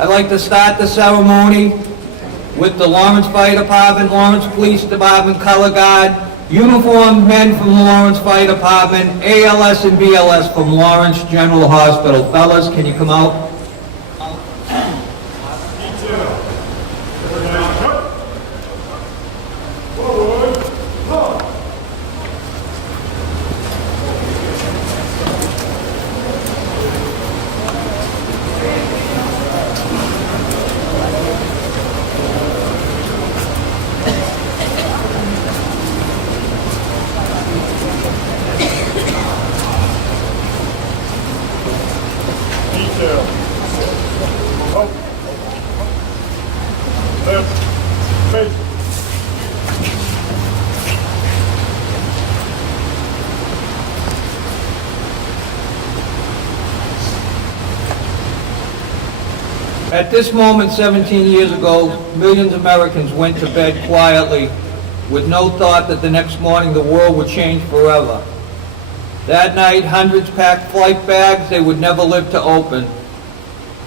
I'd like to start the ceremony with the Lawrence Fire Department, Lawrence Police Department, Color Guard, uniformed men from the Lawrence Fire Department, ALS and BLS from Lawrence General Hospital. Fellas, can you come out? At this moment, 17 years ago, millions of Americans went to bed quietly with no thought that the next morning the world would change forever. That night, hundreds packed flight bags they would never live to open.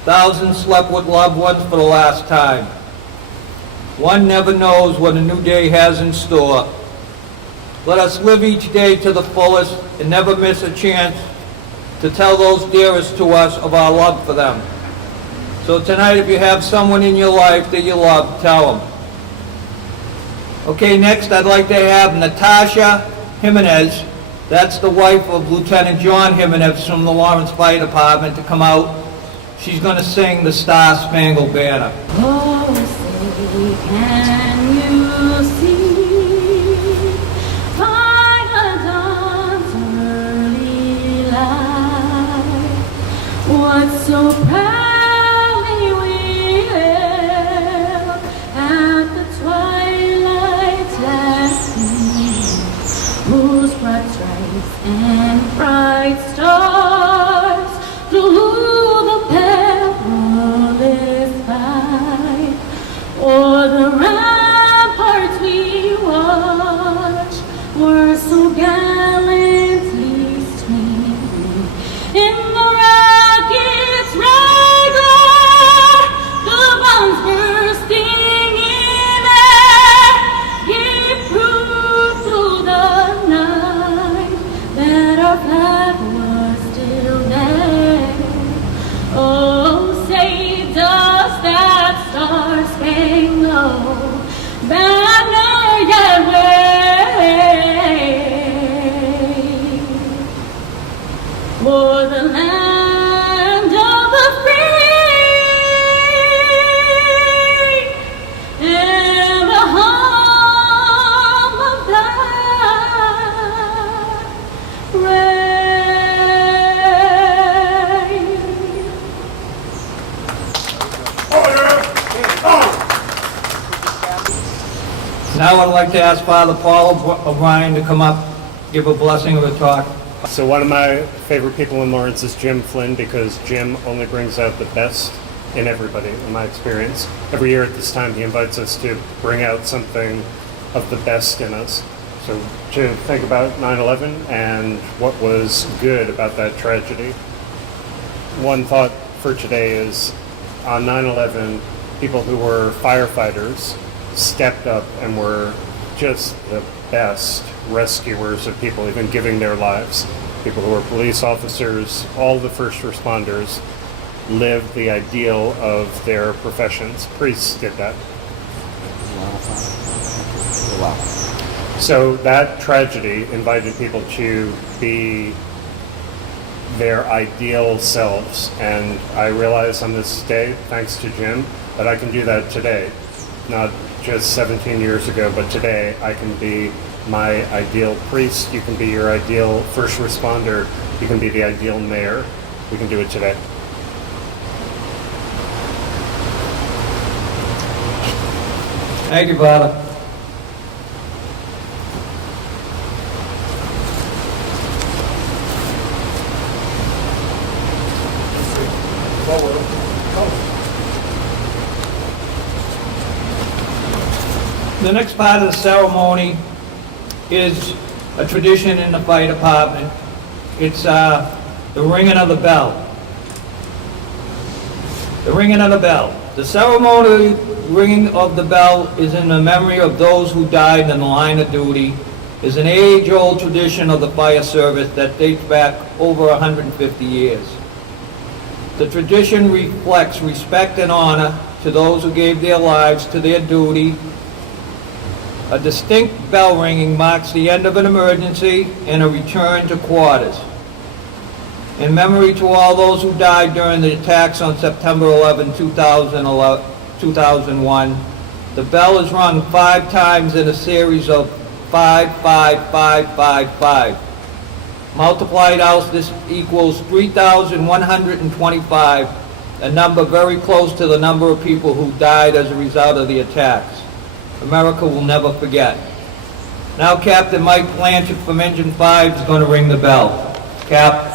Thousands slept with loved ones for the last time. One never knows what a new day has in store. Let us live each day to the fullest and never miss a chance to tell those dearest to us of our love for them. So tonight, if you have someone in your life that you love, tell them. Okay, next I'd like to have Natasha Jimenez, that's the wife of Lieutenant John Jimenez from the Lawrence Fire Department, to come out. She's going to sing the Star Spangled Banner. Oh, say, can you see by the dawn's early light what so proudly we hailed at the twilight's last gleam, whose broad stripes and bright stars through the perilous fight, o'er the ramparts we watched were so gallantly streaming in the rocket's red glare, the bombs bursting in air gave proof through the night that our flag was still there. Oh, say does that star-spangled banner yet wave for the land of the free and the home of black rain? Now I'd like to ask Father Paul O'Brien to come up, give a blessing of a talk. So one of my favorite people in Lawrence is Jim Flynn, because Jim only brings out the best in everybody, in my experience. Every year at this time he invites us to bring out something of the best in us. So to think about 9/11 and what was good about that tragedy. One thought for today is, on 9/11, people who were firefighters stepped up and were just the best rescuers of people, even giving their lives. People who were police officers, all the first responders lived the ideal of their professions. Priests did that. Wow. So that tragedy invited people to be their ideal selves, and I realize on this day, thanks to Jim, that I can do that today. Not just 17 years ago, but today I can be my ideal priest. You can be your ideal first responder. You can be the ideal mayor. We can do it today. Thank you, Father. The next part of the ceremony is a tradition in the fire department. It's the ringing of the bell. The ringing of the bell. The ceremonial ringing of the bell is in the memory of those who died in the line of duty, is an age-old tradition of the fire service that dates back over 150 years. The tradition reflects respect and honor to those who gave their lives to their duty. A distinct bell ringing marks the end of an emergency and a return to quarters. In memory to all those who died during the attacks on September 11, 2001, the bell is rung 5 times in a series of 5, 5, 5, 5, 5. Multiplied out, this equals 3,125, a number very close to the number of people who died as a result of the attacks. America will never forget. Now Captain Mike Blanchard from Engine 5 is going to ring the bell. Cap.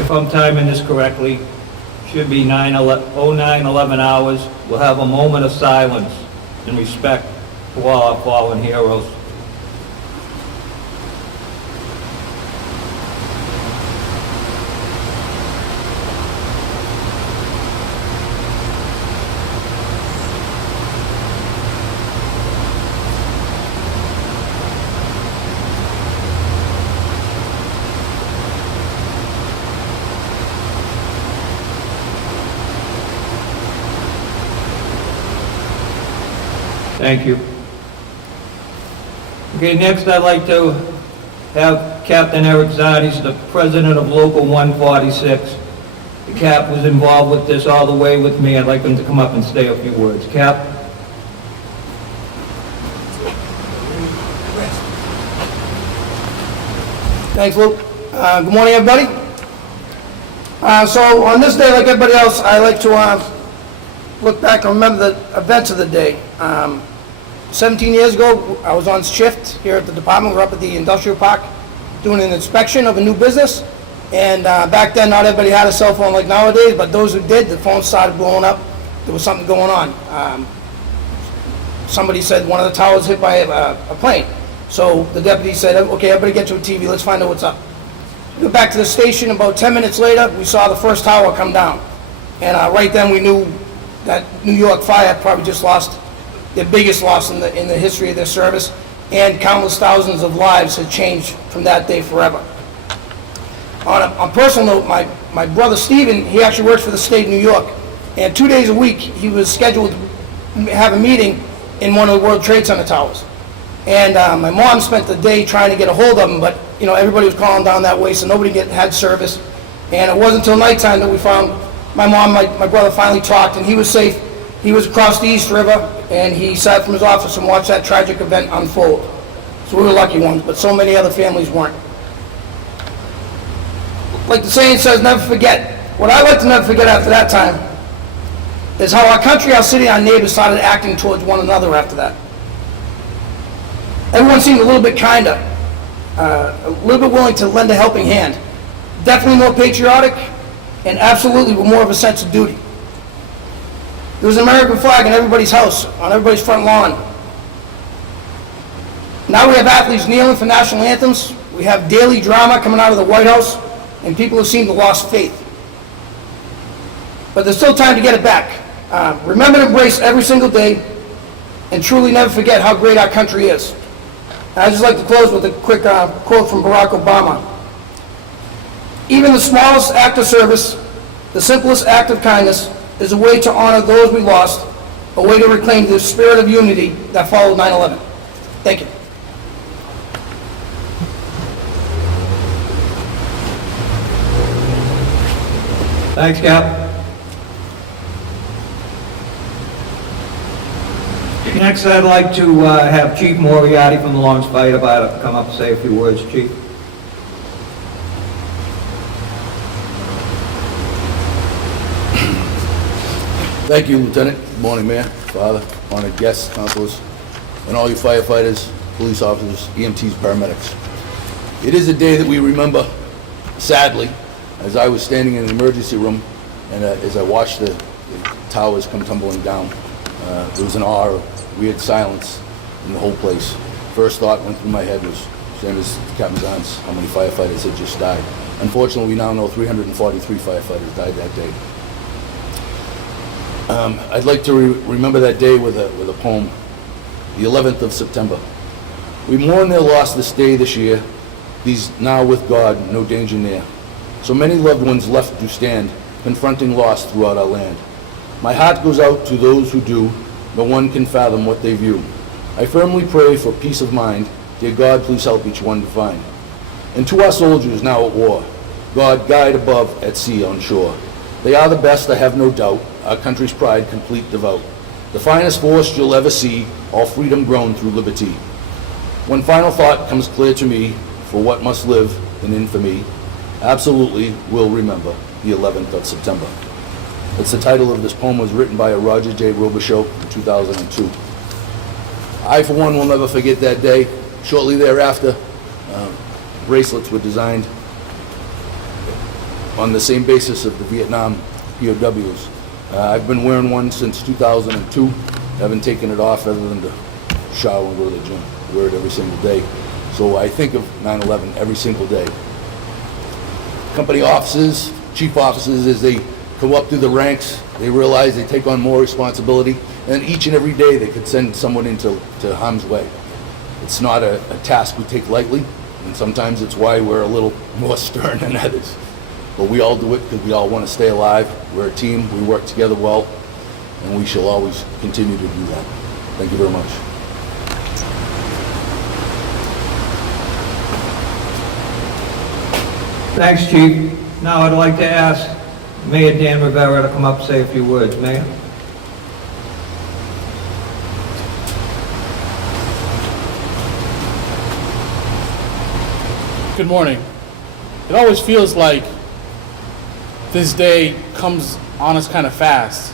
If I'm timing this correctly, should be 09:11 hours. We'll have a moment of silence in respect to all our fallen heroes. Thank you. Okay, next I'd like to have Captain Eric Zardes, the president of Local 146. The Cap was involved with this all the way with me. I'd like him to come up and say a few words. Cap? Thanks, Luke. Good morning, everybody. So on this day, like everybody else, I like to look back and remember the events of the day. 17 years ago, I was on shift here at the department. We're up at the industrial park doing an inspection of a new business. And back then, not everybody had a cell phone like nowadays, but those who did, the phone started blowing up. There was something going on. Somebody said one of the towers hit by a plane. So the deputy said, okay, everybody get to a TV, let's find out what's up. We got back to the station. About 10 minutes later, we saw the first tower come down. And right then we knew that New York Fire probably just lost their biggest loss in the history of their service, and countless thousands of lives had changed from that day forever. On a personal note, my brother Stephen, he actually works for the state of New York, and 2 days a week he was scheduled to have a meeting in one of the World Trade Center towers. And my mom spent the day trying to get a hold of him, but you know, everybody was calling down that way, so nobody had service. And it wasn't until nighttime that we found my mom, my brother finally talked, and he was safe. He was across the East River, and he sat from his office and watched that tragic event unfold. So we were lucky ones, but so many other families weren't. Like the saying says, never forget. What I like to never forget after that time is how our country, our city, our neighbors started acting towards one another after that. Everyone seemed a little bit kinder, a little bit willing to lend a helping hand. Definitely more patriotic, and absolutely with more of a sense of duty. There was an American flag in everybody's house, on everybody's front lawn. Now we have athletes kneeling for national anthems. We have daily drama coming out of the White House, and people have seemed to lost faith. But there's still time to get it back. Remember to embrace every single day, and truly never forget how great our country is. And I'd just like to close with a quick quote from Barack Obama. Even the smallest act of service The simplest act of kindness is a way to honor those we lost, a way to reclaim the spirit of unity that followed 9/11. Thank you. Thanks, Cap. Next, I'd like to have Chief Moriarty from the Lawrence Fire Department come up and say a few words, Chief. Thank you, Lieutenant. Good morning, Mayor, Father, honored guests, councilors, and all you firefighters, police officers, EMTs, paramedics. It is a day that we remember, sadly, as I was standing in the emergency room and as I watched the towers come tumbling down. There was an awe of weird silence in the whole place. First thought went through my head was, same as Captain Zahn's, how many firefighters had just died. Unfortunately, we now know 343 firefighters died that day. I'd like to remember that day with a poem, the 11th of September. We mourn their loss this day this year, these now with God, no danger near. So many loved ones left to stand, confronting loss throughout our land. My heart goes out to those who do, no one can fathom what they view. I firmly pray for peace of mind, dear God, please help each one to find. And to our soldiers now at war, God guide above, at sea, on shore. They are the best, I have no doubt, our country's pride, complete, devout. The finest force you'll ever see, all freedom grown through liberty. One final thought comes clear to me, for what must live in infamy, absolutely will remember the 11th of September. It's the title of this poem was written by a Roger J. Robichaux in 2002. I, for one, will never forget that day. Shortly thereafter, bracelets were designed on the same basis of the Vietnam POWs. I've been wearing one since 2002. Haven't taken it off other than to shower and go to the gym. Wear it every single day. So I think of 9/11 every single day. Company officers, chief officers, as they go up through the ranks, they realize they take on more responsibility, and each and every day they could send someone into harm's way. It's not a task we take lightly, and sometimes it's why we're a little more stern than others. But we all do it because we all want to stay alive. We're a team, we work together well, and we shall always continue to do that. Thank you very much. Thanks, Chief. Now I'd like to ask Mayor Dan Rivera to come up and say a few words. Mayor? Good morning. It always feels like this day comes on us kind of fast.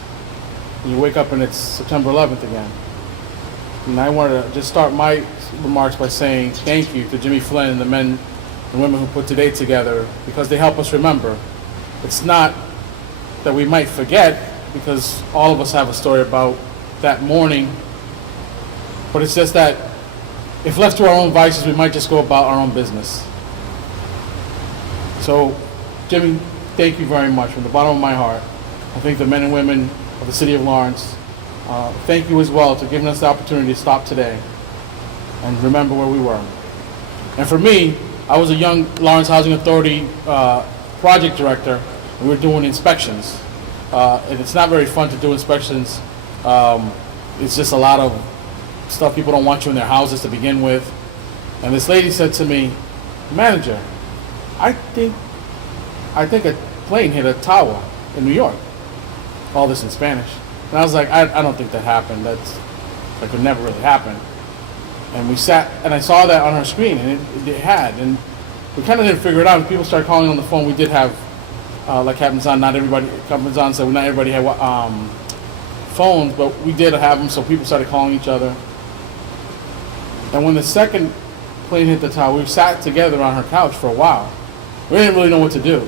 You wake up and it's September 11th again. And I wanted to just start my remarks by saying thank you to Jimmy Flynn and the men and women who put today together, because they help us remember. It's not that we might forget, because all of us have a story about that morning, but it's just that if left to our own vices, we might just go about our own business. So, Jimmy, thank you very much from the bottom of my heart. I thank the men and women of the city of Lawrence. Thank you as well for giving us the opportunity to stop today and remember where we were. And for me, I was a young Lawrence Housing Authority project director, and we were doing inspections. And it's not very fun to do inspections. It's just a lot of stuff. People don't want you in their houses to begin with. And this lady said to me, "Manager, I think a plane hit a tower in New York." All this in Spanish. And I was like, I don't think that happened. That could never really happen. And we sat, and I saw that on her screen, and it had. And we kind of didn't figure it out. When people started calling on the phone, we did have, like Captain Zahn, Captain Zahn said, not everybody had phones, but we did have them, so people started calling each other. And when the second plane hit the tower, we sat together on her couch for a while. We didn't really know what to do.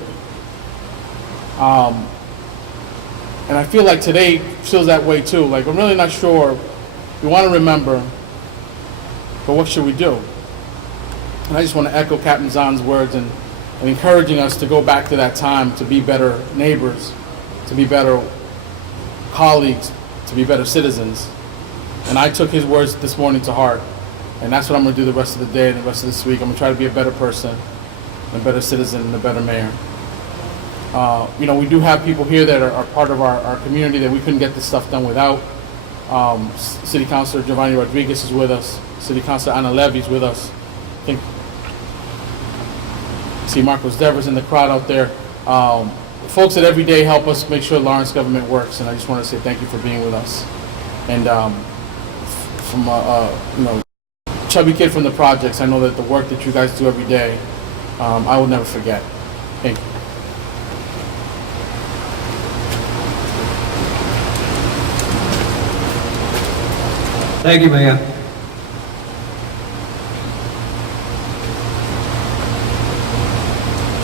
And I feel like today feels that way too. Like, I'm really not sure. We want to remember, but what should we do? And I just want to echo Captain Zahn's words and encouraging us to go back to that time to be better neighbors, to be better colleagues, to be better citizens. And I took his words this morning to heart. And that's what I'm going to do the rest of the day and the rest of this week. I'm going to try to be a better person, a better citizen, and a better mayor. We do have people here that are part of our community that we couldn't get this stuff done without. City Councilor Giovanni Rodriguez is with us. City Councilor Ana Levy is with us. I think, see Marcos Devers in the crowd out there. Folks that every day help us make sure Lawrence government works, and I just want to say thank you for being with us. And from chubby kid from the projects, I know that the work that you guys do every day, I will never forget. Thank you. Thank you, Mayor.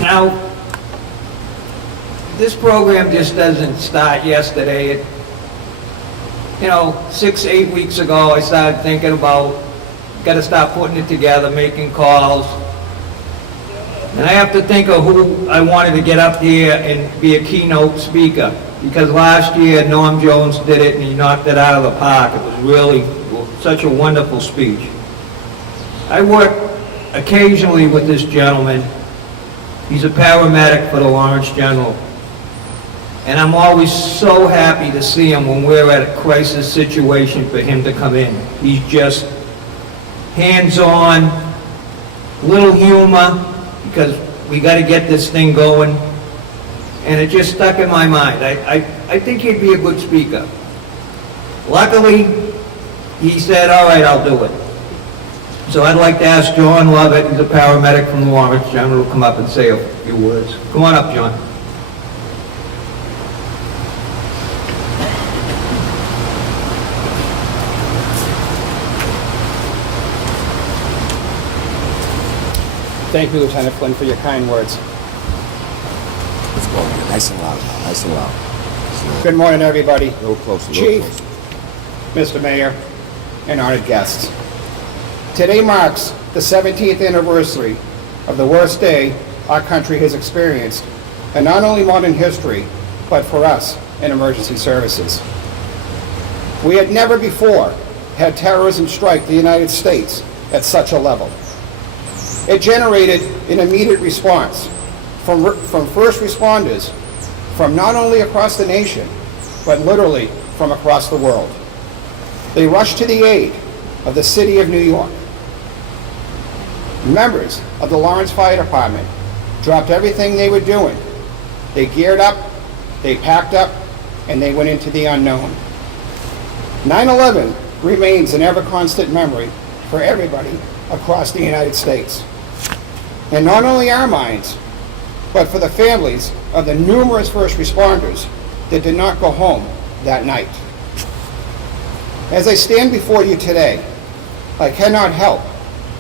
Now, this program just doesn't start yesterday. 6, 8 weeks ago, I started thinking about, got to start putting it together, making calls. And I have to think of who I wanted to get up here and be a keynote speaker. Because last year, Norm Jones did it and he knocked it out of the park. It was really such a wonderful speech. I work occasionally with this gentleman. He's a paramedic for the Lawrence General. And I'm always so happy to see him when we're at a crisis situation for him to come in. He's just hands-on, little humor, because we got to get this thing going. And it just stuck in my mind. I think he'd be a good speaker. Luckily, he said, all right, I'll do it. So I'd like to ask John Lovett, he's a paramedic from the Lawrence General, to come up and say a few words. Come on up, John. Thank you, Lieutenant Flynn, for your kind words. Let's go. Nice and loud. Nice and loud. Good morning, everybody. A little closer. Chief, Mr. Mayor, and honored guests. Today marks the 17th anniversary of the worst day our country has experienced, in not only modern history, but for us in emergency services. We had never before had terrorism strike the United States at such a level. It generated an immediate response from first responders from not only across the nation, but literally from across the world. They rushed to the aid of the city of New York. Members of the Lawrence Fire Department dropped everything they were doing. They geared up, they packed up, and they went into the unknown. 9/11 remains an ever-constant memory for everybody across the United States. And not only our minds, but for the families of the numerous first responders that did not go home that night. As I stand before you today, I cannot help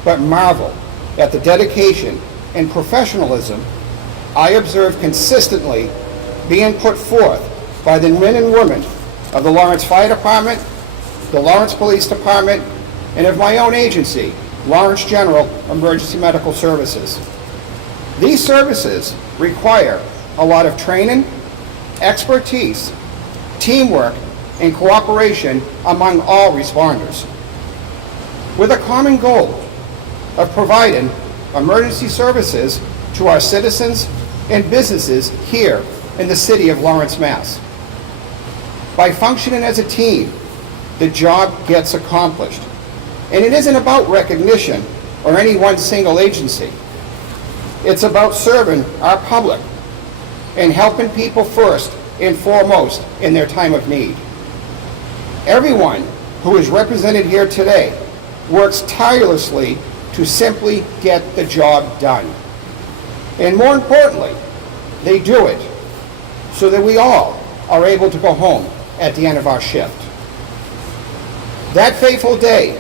but marvel at the dedication and professionalism I observe consistently being put forth by the men and women of the Lawrence Fire Department, the Lawrence Police Department, and of my own agency, Lawrence General Emergency Medical Services. These services require a lot of training, expertise, teamwork, and cooperation among all responders, with a common goal of providing emergency services to our citizens and businesses here in the city of Lawrence, Mass. By functioning as a team, the job gets accomplished. And it isn't about recognition or any one single agency. It's about serving our public and helping people first and foremost in their time of need. Everyone who is represented here today works tirelessly to simply get the job done. And more importantly, they do it so that we all are able to go home at the end of our shift. That fateful day,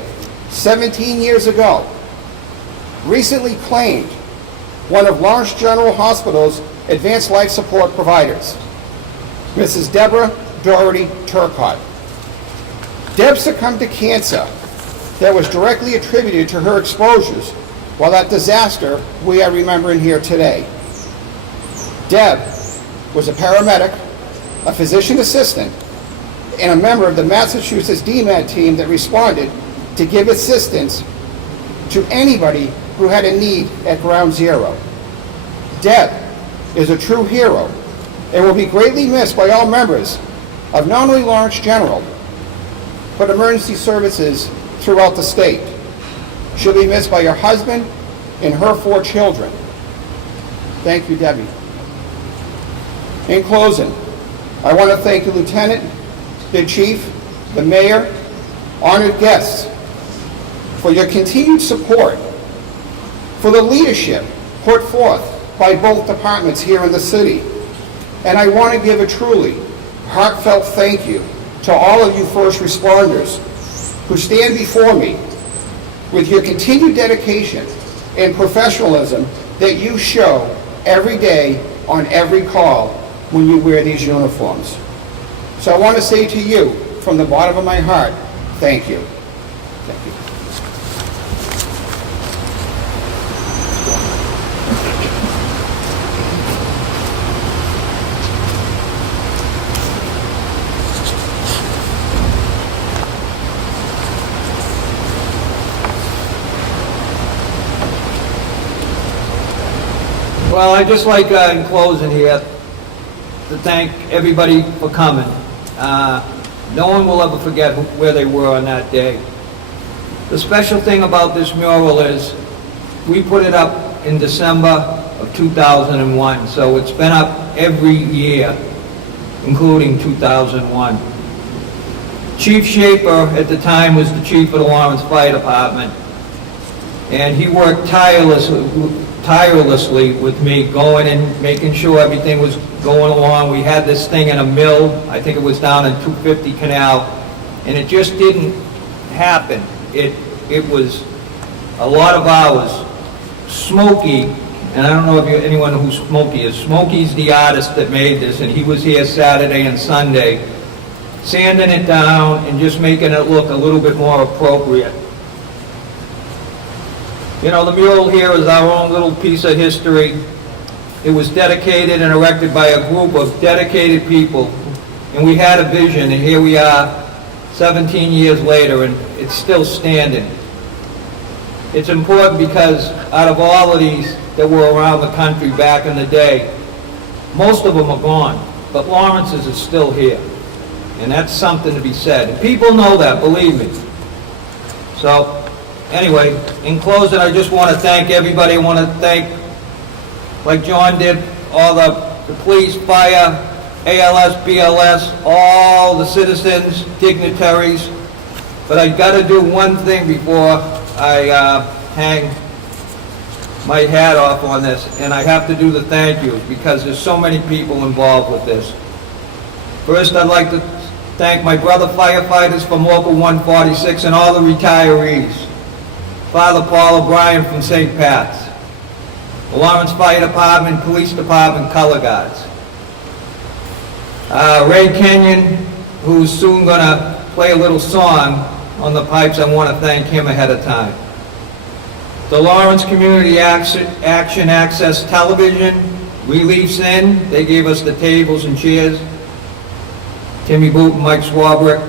17 years ago, recently claimed one of Lawrence General Hospital's advanced life support providers, Mrs. Deborah Doherty Turcott. Deb succumbed to cancer that was directly attributed to her exposures while that disaster we are remembering here today. Deb was a paramedic, a physician assistant, and a member of the Massachusetts DMAT team that responded to give assistance to anybody who had a need at Ground Zero. Deb is a true hero and will be greatly missed by all members of not only Lawrence General, but emergency services throughout the state. She'll be missed by your husband and her 4 children. Thank you, Debbie. In closing, I want to thank the Lieutenant, the Chief, the Mayor, honored guests, for your continued support, for the leadership put forth by both departments here in the city. And I want to give a truly heartfelt thank you to all of you first responders who stand before me with your continued dedication and professionalism that you show every day on every call when you wear these uniforms. So I want to say to you, from the bottom of my heart, thank you. Thank you. Well, I'd just like, in closing here, to thank everybody for coming. No one will ever forget where they were on that day. The special thing about this mural is we put it up in December of 2001, so it's been up every year, including 2001. Chief Schaefer at the time was the chief of the Lawrence Fire Department, and he worked tirelessly with me, going and making sure everything was going along. We had this thing in a mill, I think it was down in 250 Canal, and it just didn't happen. It was a lot of hours. Smokey, and I don't know if anyone who Smokey is. Smokey's the artist that made this, and he was here Saturday and Sunday, sanding it down and just making it look a little bit more appropriate. You know, the mural here is our own little piece of history. It was dedicated and erected by a group of dedicated people, and we had a vision, and here we are 17 years later, and it's still standing. It's important because out of all of these that were around the country back in the day, most of them are gone, but Lawrence's is still here, and that's something to be said. And people know that, believe me. So, anyway, in closing, I just want to thank everybody. I want to thank, like John did, all the police, fire, ALS, BLS, all the citizens, dignitaries. But I got to do one thing before I hang my hat off on this, and I have to do the thank yous because there's so many people involved with this. First, I'd like to thank my brother firefighters from Local 146 and all the retirees. Father Paul O'Brien from St. Pat's, the Lawrence Fire Department, Police Department, Color Guards. Ray Kenyon, who's soon going to play a little song on the pipes, I want to thank him ahead of time. The Lawrence Community Action Access Television, Relief's Inn, they gave us the tables and chairs. Timmy Boot and Mike Swabrick.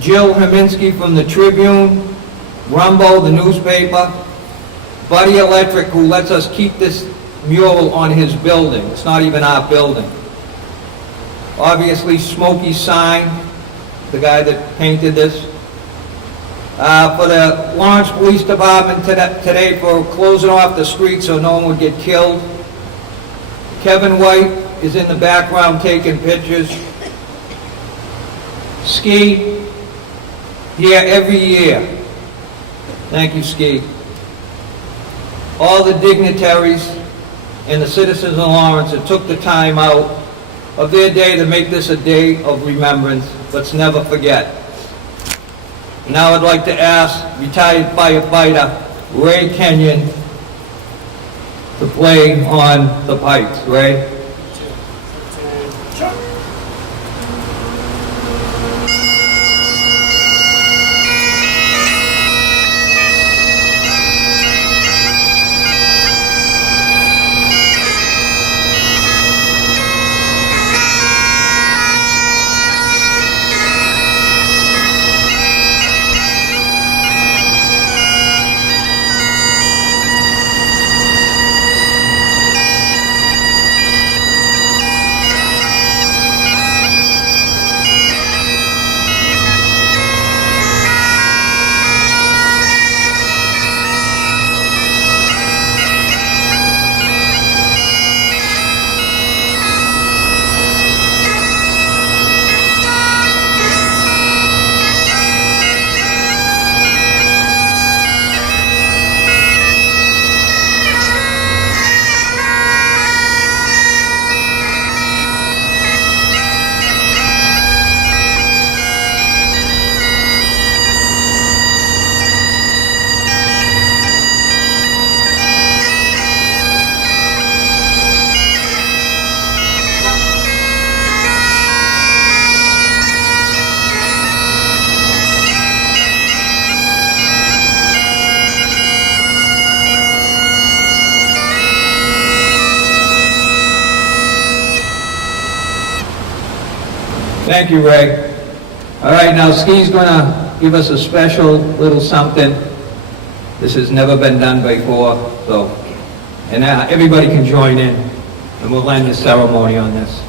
Jill Heminsky from the Tribune, Rumbo, the newspaper, Buddy Electric, who lets us keep this mural on his building. It's not even our building. Obviously, Smokey Sign, the guy that painted this. For the Lawrence Police Department today for closing off the street so no one would get killed. Kevin White is in the background taking pictures. Ski, here every year. Thank you, Ski. All the dignitaries and the citizens of Lawrence that took the time out of their day to make this a day of remembrance. Let's never forget. Now I'd like to ask retired firefighter Ray Kenyon to play on the pipes. Ray? Thank you, Ray. All right, now Ski's gonna give us a special little something. This has never been done before, so, and everybody can join in, and we'll end the ceremony on this.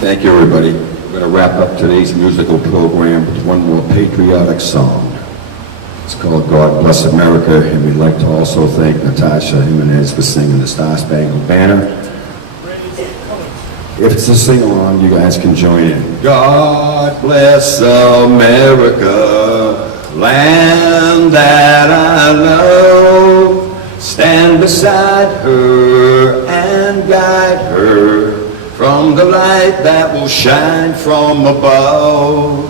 Thank you, everybody. We're going to wrap up today's musical program with one more patriotic song. It's called God Bless America, and we'd like to also thank Natasha Jimenez for singing the Star Spangled Banner. If it's a sing-along, you guys can join in. God bless America, land that I love. Stand beside her and guide her from the light that will shine from above.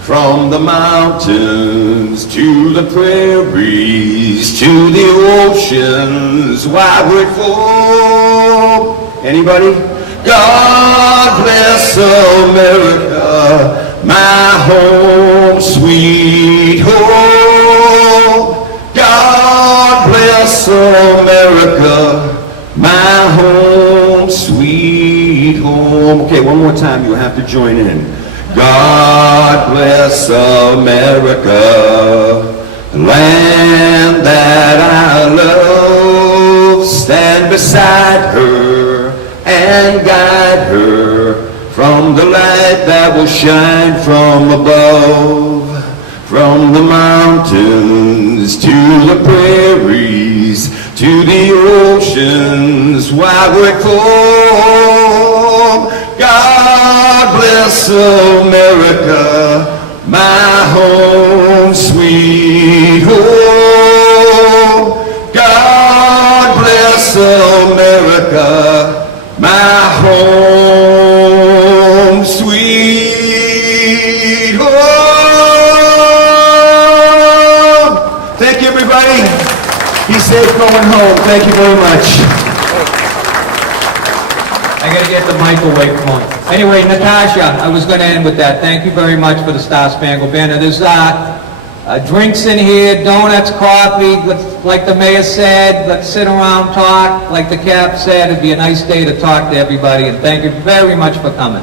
From the mountains to the prairies to the oceans, wide great full. Anybody? God bless America, my home, sweet home. God bless America, my home, sweet home. Okay, one more time, you have to join in. God bless America, the land that I love. Stand beside her and guide her from the light that will shine from above. From the mountains to the prairies to the oceans, wide great full. God bless America, my home, sweet home. God bless America, my home, sweet home. Thank you, everybody. Be safe going home. Thank you very much. I gotta get the mic away from him. Anyway, Natasha, I was gonna end with that. Thank you very much for the Star Spangled Banner. There's drinks in here, donuts, coffee. Like the mayor said, let's sit around, talk. Like the cap said, it'd be a nice day to talk to everybody. And thank you very much for coming.